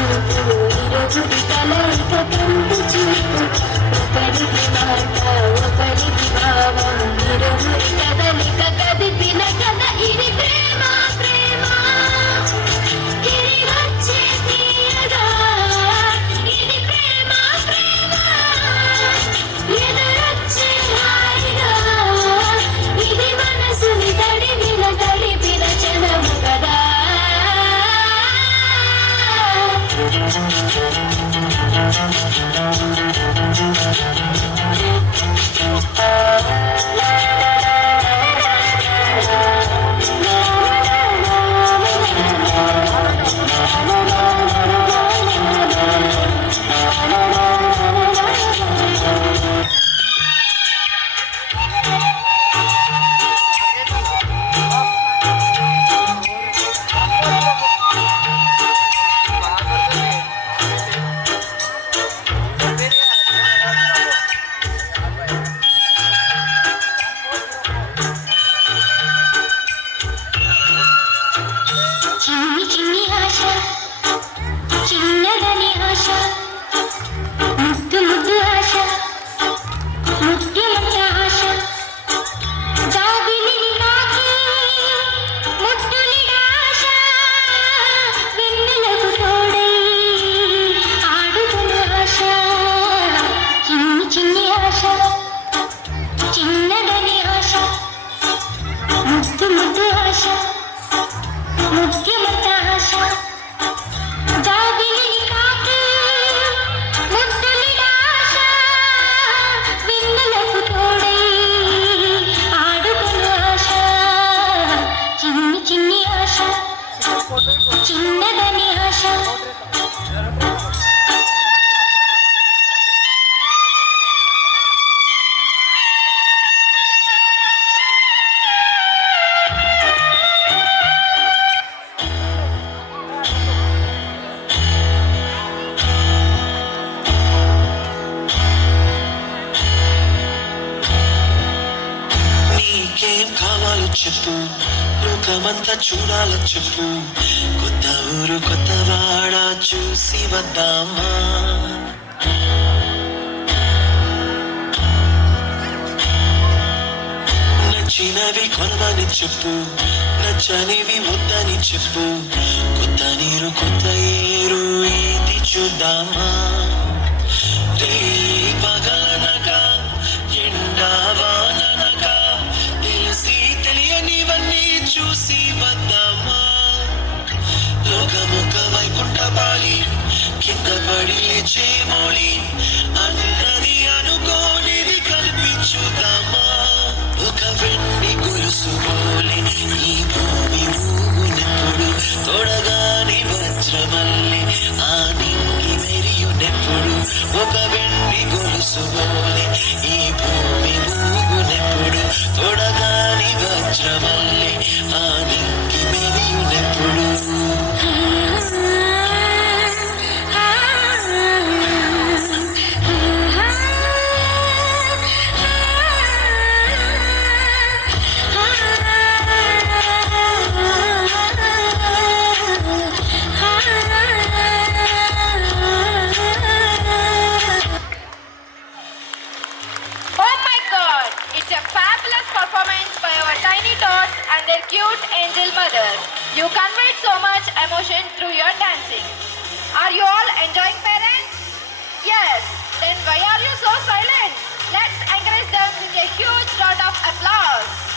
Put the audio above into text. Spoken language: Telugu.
చూపు ఇరువురి కలయిక కంటి చూపు ఒకరికి మాట ఒకరికి భావం ఇరువురి కదలిక కదిపిన కథ ఇది ప్రేమ ప్రేమ ఇది వచ్చే తీయగా ఇది ప్రేమ ప్రేమ ఎదురొచ్చే హాయిగా ఇది మనసుని తడిపిన చదవు కదా చిన్ని చిన్ని ఆశ చిన్నదని ఆశ ముద్దు ముద్దు ఆశ ముత్యమంత ఆశ జాబిలిని తాకి ముద్దులిన ఆశ వెన్నెలకు తోడై ఆడుతున్న ఆశ చిన్ని చిన్ని ఆశ చిన్నదని ఆశ ముద్దు ముద్దు ఆశ ముత్యమంత ఆశ జాబిలిని తాకి ముద్దులిన ఆశ వెన్నెలకు తోడై ఆడుకున్న ఆశ చిన్ని చిన్ని ఆశ చిన్నదని ఆశ నీకేం కావాలో చెప్పు లోకమంతా చూడాలో చెప్పు కొత్త ఊరు కొత్త వాడ చూసి వద్దామా నచ్చినవి కొనమని చెప్పు నచ్చనివి వద్దని చెప్పు కొత్త నీరు కొత్త ఏరు ఇది చూద్దామా రే పగలనక ఎండా వాననక తెలిసి తెలియనివన్నీ చూసి వద్దామా లోకమొక్క వైకుంఠ బాలి కింద పడి లేచే మోళి అన్నది అనుకోనిది కల్పించుదామా ఒక వెండి గొలుసు పోలి ఈ భూమి ఊగునెప్పుడు తొడగాని వజ్రమల్లి ఆ నింగి మెరియునెప్పుడు ఒక వెండి గొలుసు పోలి ఈ భూమి ఊగునెప్పుడు తొడగాని వజ్రమల్లి ఆ నింగి మెరియునెప్పుడు It's a fabulous performance by our tiny tots and their cute angel mother. You conveyed so much emotion through your dancing. Are you all enjoying, parents? Yes. Then why are you so silent? Let's encourage them with a huge round of applause.